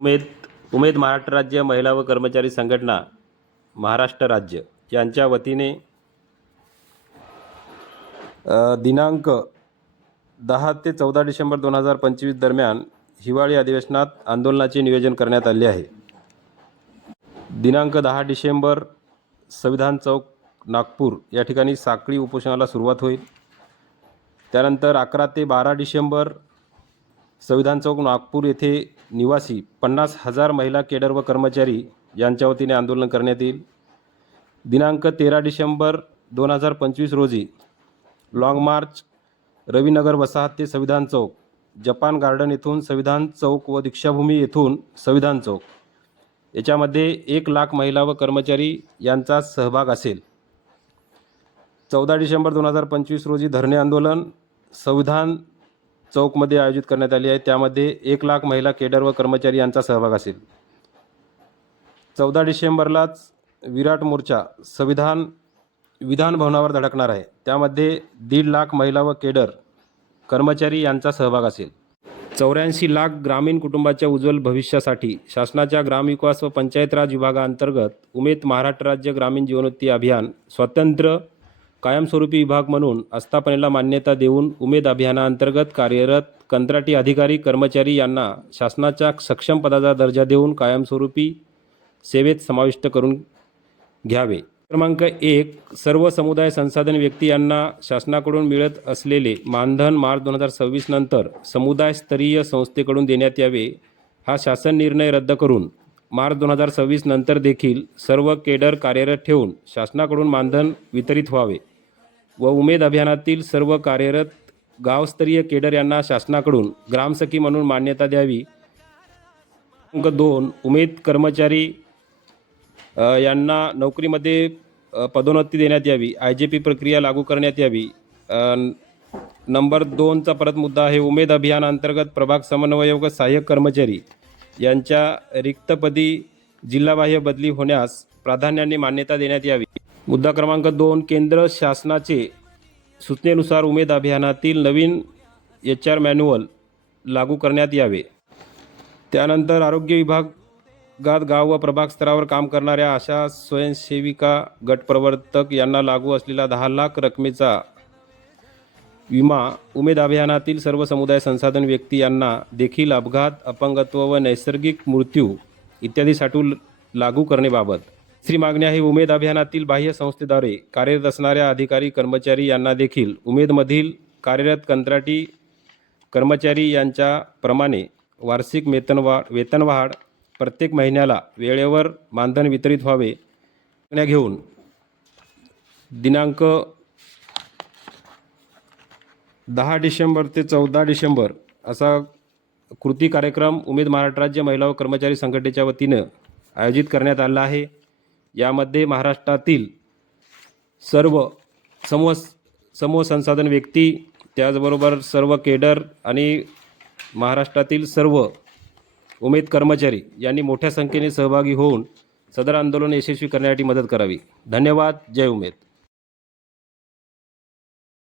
उमेद उमेद महाराष्ट्र राज्य महिला व कर्मचारी संघटना महाराष्ट्र राज्य यांच्या वतीने दिनांक 10 ते 14 डिसेंबर 2025 दरम्यान हिवाळी अधिवेशनात आंदोलनाचे नियोजन करण्यात आले आहे। दिनांक 10 डिसेंबर संविधान चौक नागपूर या ठिकाणी साखळी उपोषणाला सुरुवात होईल। त्यानंतर 11 ते 12 डिसेंबर संविधान चौक नागपूर येथे निवासी 50,000 महिला केडर व कर्मचारी यांच्या वतीने आंदोलन करण्यात येईल। दिनांक 13 डिसेंबर 2025 रोजी लॉंग मार्च रविनगर वसाहत ते संविधान चौक, जपान गार्डन येथून संविधान चौक व दीक्षाभूमी येथून संविधान चौक याच्यामध्ये 1 लाख महिला व कर्मचारी यांचा सहभाग असेल। 14 डिसेंबर 2025 रोजी धरणे आंदोलन संविधान चौकमध्ये आयोजित करण्यात आले आहे। त्यामध्ये 1 लाख महिला केडर व कर्मचारी यांचा सहभाग असेल। 14 डिसेंबरलाच विराट मोर्चा विधान भवनावर धडकणार आहे। त्यामध्ये 1.5 लाख महिला व केडर कर्मचारी यांचा सहभाग असेल। 84 लाख ग्रामीण कुटुंबाच्या उज्ज्वल भविष्यासाठी शासनाच्या ग्रामविकास व पंचायत राज विभागाअंतर्गत उमेद महाराष्ट्र राज्य ग्रामीण जीवनोन्नती अभियान स्वतंत्र कायमस्वरूपी विभाग म्हणून आस्थापनेला मान्यता देऊन उमेद अभियानाअंतर्गत कार्यरत कंत्राटी अधिकारी कर्मचारी यांना शासनाच्या सक्षम पदाचा दर्जा देऊन कायमस्वरूपी सेवेत समाविष्ट करून घ्यावे। क्रमांक 1 सर्व समुदाय संसाधन व्यक्ती यांना शासनाकडून मिळत असलेले मानधन मार्च 2026 नंतर समुदाय स्तरीय संस्थेकडून देण्यात यावे। हा शासन निर्णय रद्द करून मार्च 2026 नंतर देखील सर्व केडर कार्यरत ठेवून शासनाकडून मानधन वितरित व्हावे व उमेद अभियानातील सर्व कार्यरत गावस्तरीय केडर यांना शासनाकडून ग्रामसखी म्हणून मान्यता द्यावी। क्रमांक 2 उमेद कर्मचारी यांना नोकरीमध्ये पदोन्नती देण्यात यावी। IJP प्रक्रिया लागू करण्यात यावी। नंबर 2 चा परत मुद्दा आहे उमेद अभियान अंतर्गत प्रभाग समन्वयक व सहाय्यक कर्मचारी यांच्या रिक्तपदी जिल्हाबाह्य बदली होण्यास प्राधान्याने मान्यता देण्यात यावी। मुद्दा क्रमांक 2 केंद्र शासनाचे सूचनेनुसार उमेद अभियानातील नवीन HR मॅन्युअल लागू करण्यात यावे। त्यानंतर आरोग्य विभागात गाव व प्रभाग स्तरावर काम करणाऱ्या आशा स्वयंसेविका गट प्रवर्तक यांना लागू असलेला 10 लाख रकमेचा विमा उमेद अभियानातील सर्व समुदाय संसाधन व्यक्ती यांना देखील अपघात, अपंगत्व व नैसर्गिक मृत्यू इत्यादीसाठी लागू करण्याबाबत तिसरी मागणी आहे उमेद अभियानातील बाह्य संस्थेद्वारे कार्यरत असणाऱ्या अधिकारी कर्मचारी यांना देखील उमेदमधील कार्यरत कंत्राटी कर्मचारी यांच्या प्रमाणे वार्षिक वेतनवाढ प्रत्येक महिन्याला वेळेवर मानधन वितरित व्हावे घेऊन दिनांक 10 डिसेंबर ते 14 डिसेंबर असा कृती कार्यक्रम उमेद महाराष्ट्र राज्य महिला व कर्मचारी संघटनेच्या वतीने आयोजित करण्यात आला आहे। यामध्ये महाराष्ट्रातील सर्व समूह संसाधन व्यक्ती त्याचबरोबर सर्व केडर आणि महाराष्ट्रातील सर्व उमेद कर्मचारी यांनी मोठ्या संख्येने सहभागी होऊन सदर आंदोलन यशस्वी करण्यासाठी मदत करावी। धन्यवाद। जय उमेद।